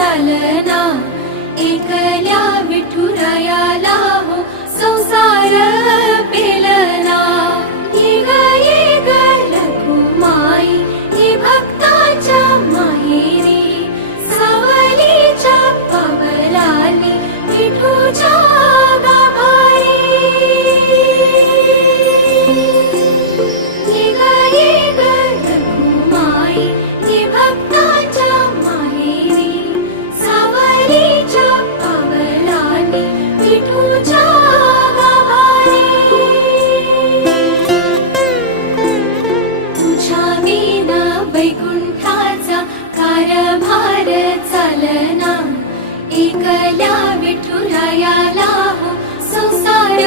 चालना, एकल्या विठुरायाला हो संसार पेलना। ये ग रखुमाई ही भक्ताच्या माहेरी, सावलीच्या पावलांनी विठूच्या गाभारी। ये ग रखुमाई ही भक्ताच्या माहेरी, सावलीच्या पावलांनी विठूच्या गाभारी। तुझ्या विना वैकुंठाचा कारभार चालना, एकल्या विठुरायाला हो संसार